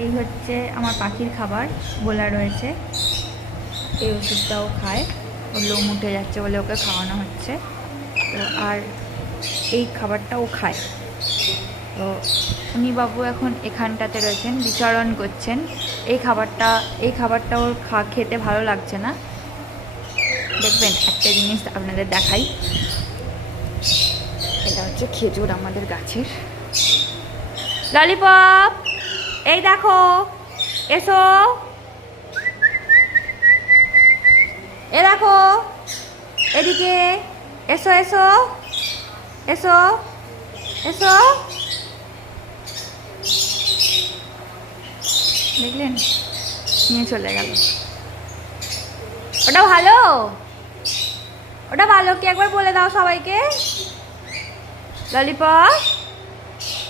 এই হচ্ছে আমার পাখির খাবার বলা রয়েছে। এই ওষুধটাও খায়, ওর লোম উঠে যাচ্ছে বলে ওকে খাওয়ানো হচ্ছে। তো আর এই খাবারটাও খায়। তো উনি বাবু এখন এখানটাতে রয়েছেন, বিচরণ করছেন। এই খাবারটা ওর খেতে ভালো লাগছে না। দেখবেন একটা জিনিস আপনাদের দেখাই, এটা হচ্ছে খেজুর আমাদের গাছের ললিপপ। এই দেখো, এসো, এ দেখো, এদিকে এসো, এসো এসো এসো। দেখলেন, নিয়ে চলে গেল। ওটা ভালো, ওটা ভালো কি একবার বলে দাও সবাইকে। ললিপপ